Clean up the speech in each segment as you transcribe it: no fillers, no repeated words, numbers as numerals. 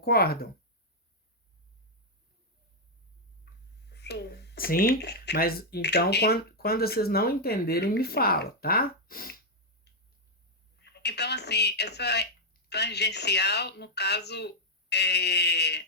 Concordam? Sim. Sim, mas então quando vocês não entenderem, me fala, tá? Então, assim, essa tangencial, no caso, é,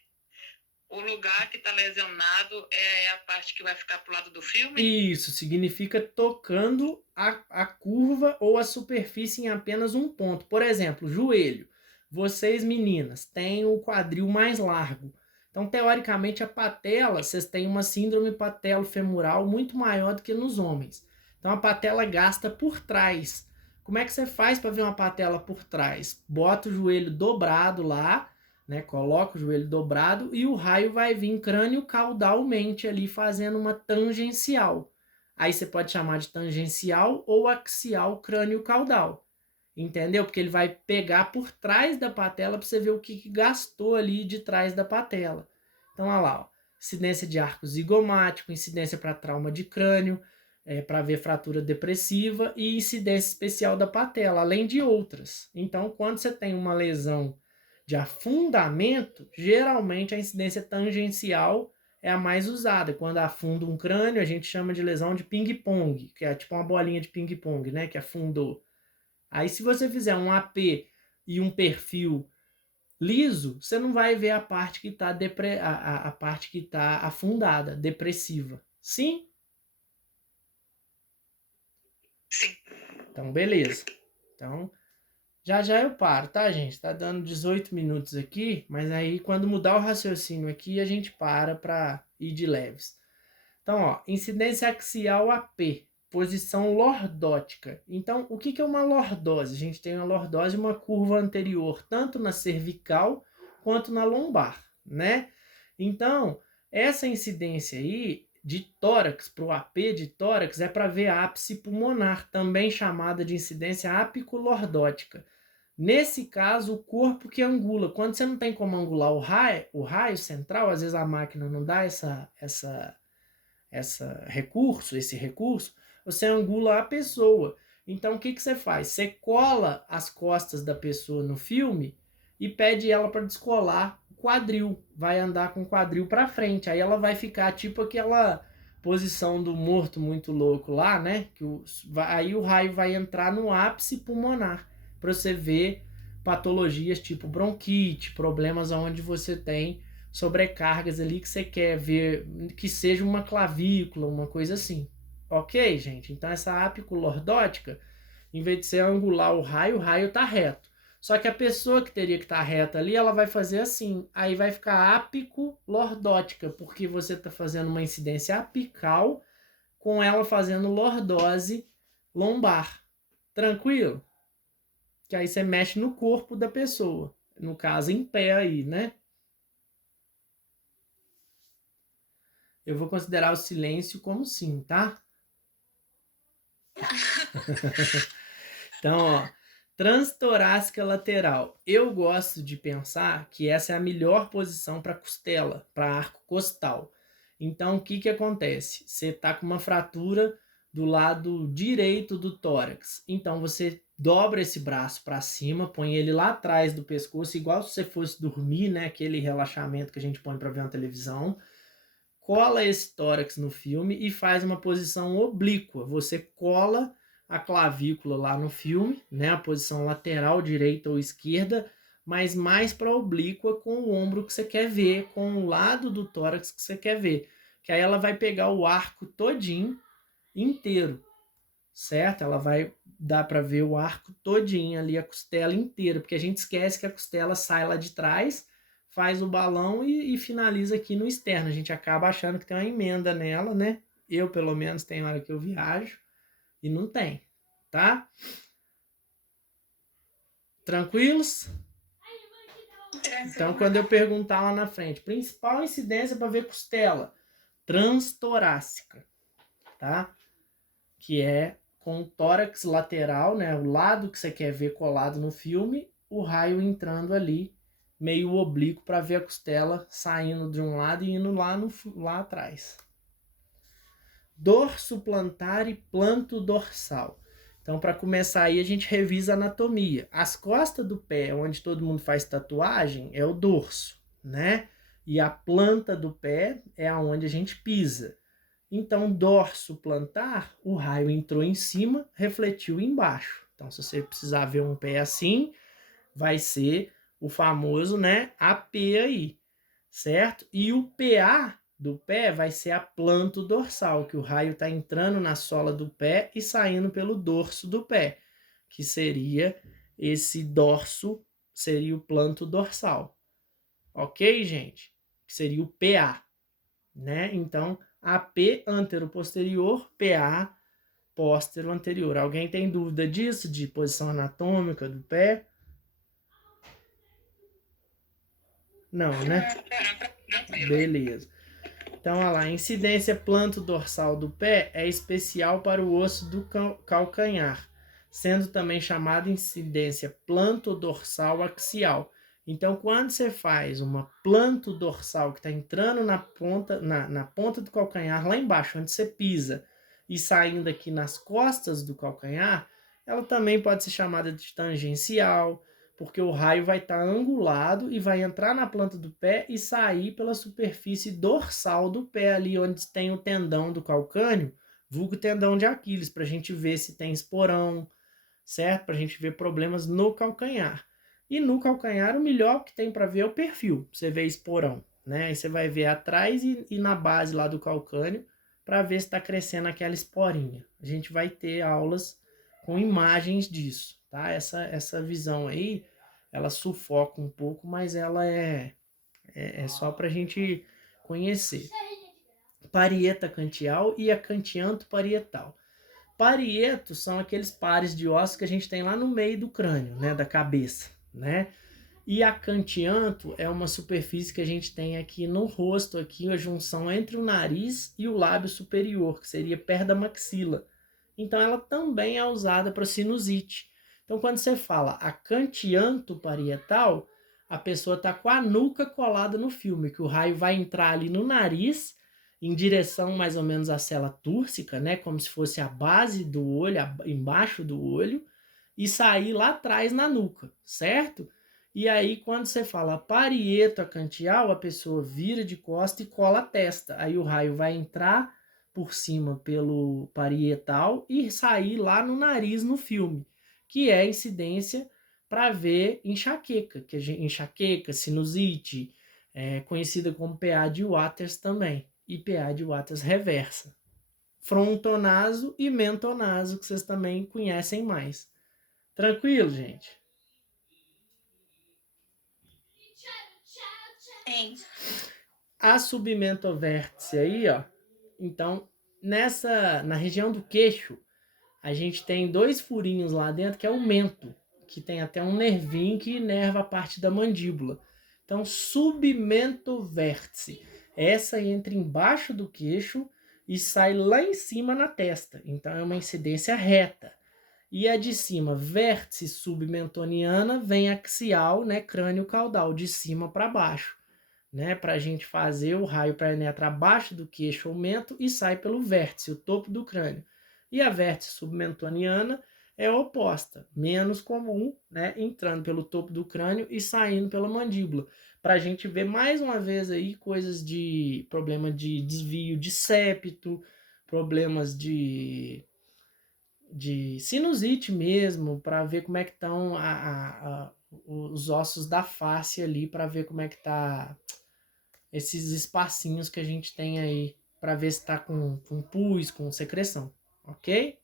o lugar que está lesionado é a parte que vai ficar pro lado do filme? Isso significa tocando a curva ou a superfície em apenas um ponto. Por exemplo, joelho. Vocês, meninas, têm o quadril mais largo. Então, teoricamente, a patela, vocês têm uma síndrome patelofemoral muito maior do que nos homens. Então, a patela gasta por trás. Como é que você faz para ver uma patela por trás? Bota o joelho dobrado lá, né? Coloca o joelho dobrado e o raio vai vir crânio caudalmente ali fazendo uma tangencial. Aí você pode chamar de tangencial ou axial crânio caudal. Entendeu? Porque ele vai pegar por trás da patela para você ver o que gastou ali de trás da patela. Então, olha lá, ó. Incidência de arco zigomático, incidência para trauma de crânio, para ver fratura depressiva e incidência especial da patela, além de outras. Então, quando você tem uma lesão de afundamento, geralmente a incidência tangencial é a mais usada. Quando afunda um crânio, a gente chama de lesão de ping-pong, que é tipo uma bolinha de ping-pong, né? Que afundou. Aí, se você fizer um AP e um perfil liso, você não vai ver a parte que está a parte que tá afundada, depressiva. Sim? Sim. Então, beleza. Então, já já eu paro, tá, gente? Tá dando 18 minutos aqui, mas aí quando mudar o raciocínio aqui, a gente para ir de leves. Então, ó, incidência axial AP, posição lordótica. Então, o que é uma lordose? A gente tem uma lordose, uma curva anterior, tanto na cervical quanto na lombar, né? Então, essa incidência aí de tórax para o AP de tórax é para ver ápice pulmonar, também chamada de incidência apiculordótica. Nesse caso, o corpo que angula. Quando você não tem como angular o raio central, às vezes a máquina não dá esse recurso, você angula a pessoa. Então, o que você faz? Você cola as costas da pessoa no filme e pede ela para descolar o quadril. Vai andar com o quadril para frente. Aí ela vai ficar tipo aquela posição do morto muito louco lá, né? Aí o raio vai entrar no ápice pulmonar para você ver patologias tipo bronquite, problemas onde você tem sobrecargas ali que você quer ver que seja uma clavícula, uma coisa assim. Ok, gente? Então essa apiculordótica, em vez de ser angular o raio tá reto. Só que a pessoa que teria que estar reta ali, ela vai fazer assim. Aí vai ficar apiculordótica, porque você está fazendo uma incidência apical com ela fazendo lordose lombar. Tranquilo? Que aí você mexe no corpo da pessoa. No caso, em pé aí, né? Eu vou considerar o silêncio como sim, tá? Então, ó, transtorácica lateral. Eu gosto de pensar que essa é a melhor posição para costela, para arco costal. Então, o que que acontece? Você tá com uma fratura do lado direito do tórax. Então, você dobra esse braço para cima, põe ele lá atrás do pescoço, igual se você fosse dormir, né? Aquele relaxamento que a gente põe para ver uma televisão. Cola esse tórax no filme e faz uma posição oblíqua. Você cola a clavícula lá no filme, né, a posição lateral, direita ou esquerda, mas mais para oblíqua com o ombro que você quer ver, com o lado do tórax que você quer ver. Que aí ela vai pegar o arco todinho inteiro, certo? Ela vai dar para ver o arco todinho ali, a costela inteira, porque a gente esquece que a costela sai lá de trás, faz o balão e finaliza aqui no externo. A gente acaba achando que tem uma emenda nela, né? Eu, pelo menos, tem hora que eu viajo e não tem, tá? Tranquilos? Então, quando eu perguntar lá na frente, principal incidência para ver costela, transtorácica, tá? Que é com o tórax lateral, né? O lado que você quer ver colado no filme, o raio entrando ali, meio oblíquo, para ver a costela saindo de um lado e indo lá atrás. Dorso plantar e planto dorsal. Então, para começar aí, a gente revisa a anatomia. As costas do pé, onde todo mundo faz tatuagem, é o dorso, né? E a planta do pé é aonde a gente pisa. Então, dorso plantar, o raio entrou em cima, refletiu embaixo. Então, se você precisar ver um pé assim, vai ser o famoso, né, AP aí, certo? E o PA do pé vai ser a planto dorsal, que o raio está entrando na sola do pé e saindo pelo dorso do pé, que seria esse dorso, seria o planto dorsal. Ok, gente? Que seria o PA, né? Então, AP antero-posterior, PA póstero-anterior. Alguém tem dúvida disso, de posição anatômica do pé? Não, né? Beleza. Então, olha lá, incidência planto-dorsal do pé é especial para o osso do calcanhar, sendo também chamada incidência planto-dorsal axial. Então, quando você faz uma planto-dorsal que está entrando na ponta do calcanhar, lá embaixo, onde você pisa, e saindo aqui nas costas do calcanhar, ela também pode ser chamada de tangencial, porque o raio vai estar angulado e vai entrar na planta do pé e sair pela superfície dorsal do pé, ali onde tem o tendão do calcâneo, vulgo tendão de Aquiles, para a gente ver se tem esporão, certo? Para a gente ver problemas no calcanhar. E no calcanhar, o melhor que tem para ver é o perfil, você vê esporão, né? Aí você vai ver atrás e na base lá do calcâneo, para ver se está crescendo aquela esporinha. A gente vai ter aulas com imagens disso, tá? Essa visão aí, ela sufoca um pouco, mas ela é só para a gente conhecer. Parieta cantial e acantianto parietal. Parietos são aqueles pares de ossos que a gente tem lá no meio do crânio, né, da cabeça, né? E acantianto é uma superfície que a gente tem aqui no rosto, aqui a junção entre o nariz e o lábio superior, que seria perto da maxila. Então ela também é usada para sinusite. Então quando você fala acantianto parietal, a pessoa está com a nuca colada no filme, que o raio vai entrar ali no nariz, em direção mais ou menos à cela túrcica, né, como se fosse a base do olho, embaixo do olho, e sair lá atrás na nuca, certo? E aí, quando você fala parieto acantial, a pessoa vira de costa e cola a testa. Aí o raio vai entrar por cima pelo parietal e sair lá no nariz no filme, que é incidência para ver enxaqueca, enxaqueca, sinusite, conhecida como PA de Waters também, e PA de Waters reversa. Frontonaso e mentonaso, que vocês também conhecem mais. Tranquilo, gente? Sim. A submentovértice aí, ó. Então, na região do queixo, a gente tem 2 furinhos lá dentro, que é o mento, que tem até um nervinho que inerva a parte da mandíbula. Então, submentovértice. Essa entra embaixo do queixo e sai lá em cima na testa. Então, é uma incidência reta. E a de cima, vértice submentoniana, vem axial, né, crânio caudal, de cima para baixo, né, para a gente fazer o raio penetra abaixo do queixo ou mento e sai pelo vértice, o topo do crânio. E a vértice submentoniana é oposta, menos comum, né, entrando pelo topo do crânio e saindo pela mandíbula, para a gente ver mais uma vez aí coisas de problema de desvio de septo, problemas de sinusite mesmo, para ver como é que estão os ossos da face ali, para ver como é que tá esses espacinhos que a gente tem aí, para ver se está com pus, com secreção, ok?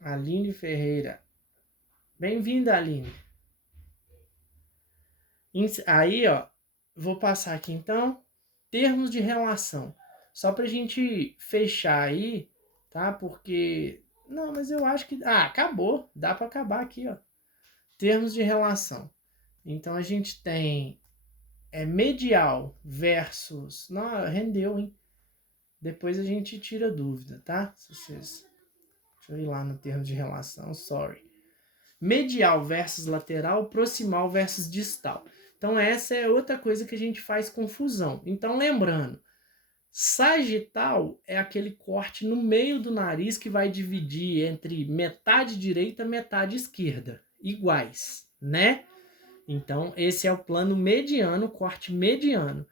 Aline Ferreira. Bem-vinda, Aline. Aí, ó, vou passar aqui então, termos de relação. Só pra gente fechar aí, tá? Porque, não, mas eu acho que, acabou, dá para acabar aqui, ó. Termos de relação. Então a gente tem medial versus, não, rendeu, hein? Depois a gente tira dúvida, tá? Deixa eu ir lá no termo de relação, sorry. Medial versus lateral, proximal versus distal. Então essa é outra coisa que a gente faz confusão. Então lembrando, sagital é aquele corte no meio do nariz que vai dividir entre metade direita e metade esquerda, iguais, né? Então, esse é o plano mediano, o corte mediano.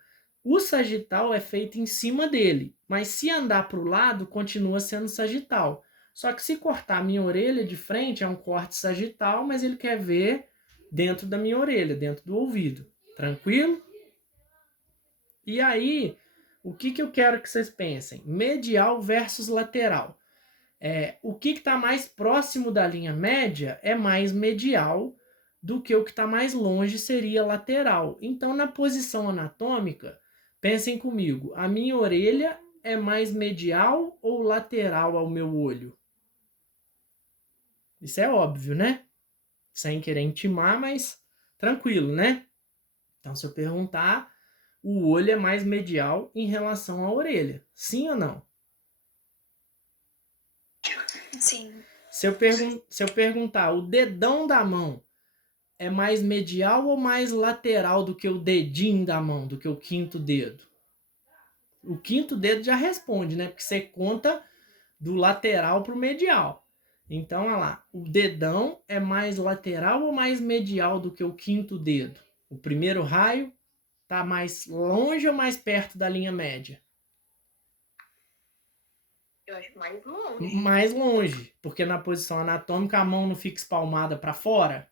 O sagital é feito em cima dele, mas se andar para o lado, continua sendo sagital. Só que se cortar a minha orelha de frente, é um corte sagital, mas ele quer ver dentro da minha orelha, dentro do ouvido. Tranquilo? E aí, o que eu quero que vocês pensem? Medial versus lateral. O que está mais próximo da linha média é mais medial do que o que está mais longe seria lateral. Então, na posição anatômica, pensem comigo, a minha orelha é mais medial ou lateral ao meu olho? Isso é óbvio, né? Sem querer intimar, mas tranquilo, né? Então, se eu perguntar, o olho é mais medial em relação à orelha. Sim ou não? Sim. Se eu perguntar, o dedão da mão é mais medial ou mais lateral do que o dedinho da mão, do que o quinto dedo? O quinto dedo já responde, né? Porque você conta do lateral para o medial. Então, olha lá, o dedão é mais lateral ou mais medial do que o quinto dedo? O primeiro raio está mais longe ou mais perto da linha média? Eu acho mais longe. Mais longe, porque na posição anatômica a mão não fica espalmada para fora.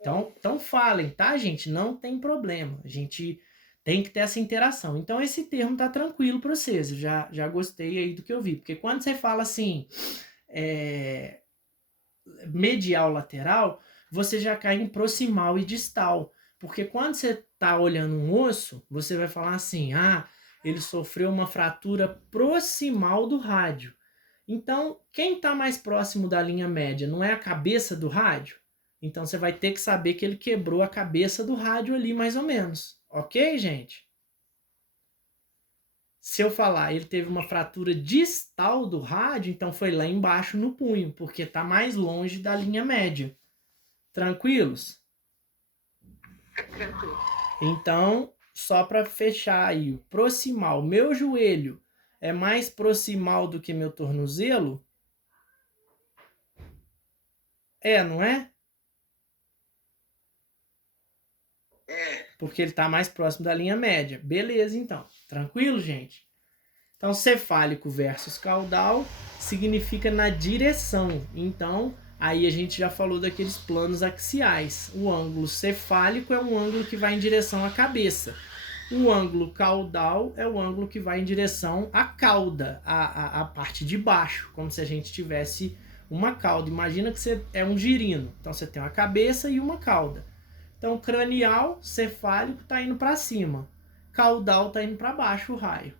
Então falem, tá, gente? Não tem problema. A gente tem que ter essa interação. Então esse termo tá tranquilo para vocês. Eu já gostei aí do que eu vi. Porque quando você fala assim, medial lateral, você já cai em proximal e distal. Porque quando você tá olhando um osso, você vai falar assim, ele sofreu uma fratura proximal do rádio. Então, quem está mais próximo da linha média não é a cabeça do rádio? Então, você vai ter que saber que ele quebrou a cabeça do rádio ali, mais ou menos. Ok, gente? Se eu falar, ele teve uma fratura distal do rádio, então foi lá embaixo no punho, porque está mais longe da linha média. Tranquilos? Tranquilo. Então, só para fechar aí, o proximal, meu joelho é mais proximal do que meu tornozelo? Não é? Porque ele está mais próximo da linha média. Beleza, então. Tranquilo, gente? Então, cefálico versus caudal significa na direção. Então, aí a gente já falou daqueles planos axiais. O ângulo cefálico é um ângulo que vai em direção à cabeça. O ângulo caudal é o ângulo que vai em direção à cauda, à parte de baixo, como se a gente tivesse uma cauda. Imagina que você é um girino. Então, você tem uma cabeça e uma cauda. Então, cranial, cefálico, está indo para cima. Caudal está indo para baixo o raio.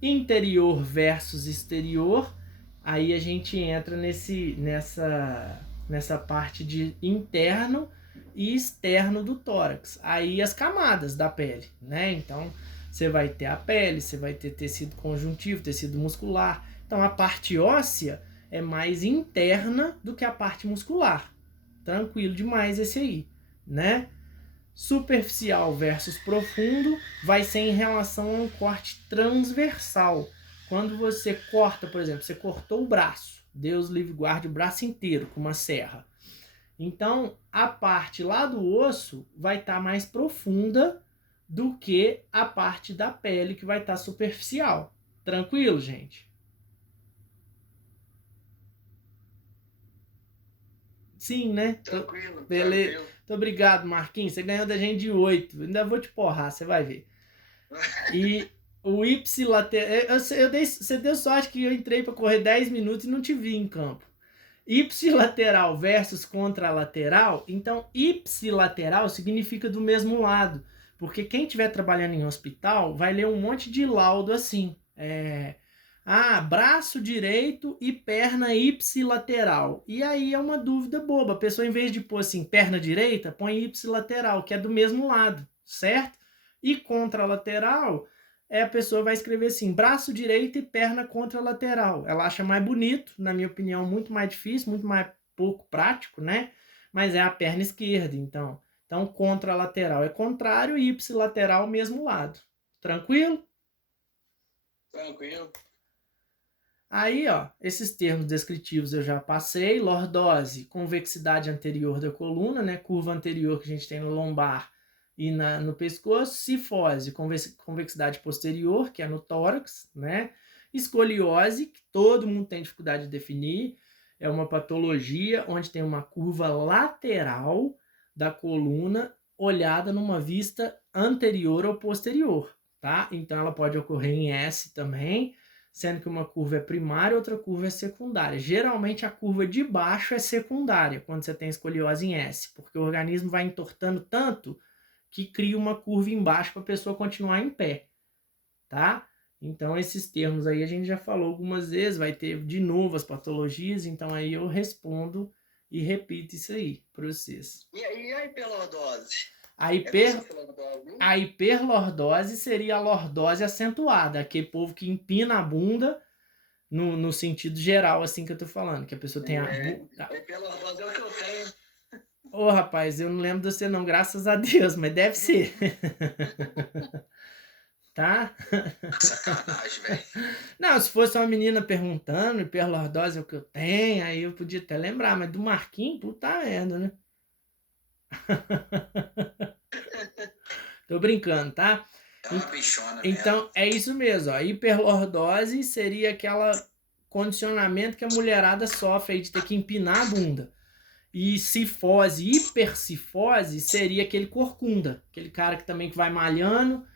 Interior versus exterior. Aí a gente entra nessa parte de interno e externo do tórax. Aí as camadas da pele, né? Então, você vai ter a pele, você vai ter tecido conjuntivo, tecido muscular. Então, a parte óssea é mais interna do que a parte muscular. Tranquilo demais esse aí, né? Superficial versus profundo vai ser em relação a um corte transversal. Quando você corta, por exemplo, você cortou o braço, Deus livre guarde o braço inteiro com uma serra. Então, a parte lá do osso vai estar mais profunda do que a parte da pele que vai estar superficial. Tranquilo, gente? Sim, né? Tranquilo. Beleza. Tranquilo. Muito obrigado, Marquinhos. Você ganhou da gente de 8. Ainda vou te porrar, você vai ver. E o ipsilateral... Você deu sorte que eu entrei para correr 10 minutos e não te vi em campo. Ipsilateral versus contralateral. Então, ipsilateral significa do mesmo lado. Porque quem estiver trabalhando em hospital vai ler um monte de laudo assim. Braço direito e perna ipsilateral. E aí é uma dúvida boba. A pessoa, em vez de pôr assim, perna direita, põe ipsilateral, que é do mesmo lado, certo? E contralateral, a pessoa vai escrever assim, braço direito e perna contralateral. Ela acha mais bonito, na minha opinião, muito mais difícil, muito mais pouco prático, né? Mas é a perna esquerda, então. Então, contralateral é contrário e ipsilateral, mesmo lado. Tranquilo? Tranquilo. Aí, ó, esses termos descritivos eu já passei. Lordose, convexidade anterior da coluna, né? Curva anterior que a gente tem no lombar e no pescoço. Cifose, convexidade posterior, que é no tórax, né? Escoliose, que todo mundo tem dificuldade de definir, é uma patologia onde tem uma curva lateral da coluna olhada numa vista anterior ou posterior, tá? Então ela pode ocorrer em S também, sendo que uma curva é primária e outra curva é secundária. Geralmente a curva de baixo é secundária quando você tem escoliose em S, porque o organismo vai entortando tanto que cria uma curva embaixo para a pessoa continuar em pé, tá? Então esses termos aí a gente já falou algumas vezes, vai ter de novo as patologias, então aí eu respondo e repito isso aí para vocês. E aí a hiperlordose? A hiperlordose seria a lordose acentuada, aquele povo que empina a bunda no sentido geral, assim que eu tô falando, que a pessoa tem a bunda. A hiperlordose é o que eu tenho. Ô, rapaz, eu não lembro de você não, graças a Deus, mas deve ser. Tá? Sacanagem, velho. Não, se fosse uma menina perguntando, hiperlordose é o que eu tenho, aí eu podia até lembrar, mas do Marquinhos, puta merda, né? Tô brincando, tá? É uma bichona então, mesmo. é isso mesmo, ó. Hiperlordose seria aquela condicionamento que a mulherada sofre aí de ter que empinar a bunda. E cifose, hipercifose seria aquele corcunda, aquele cara que também que vai malhando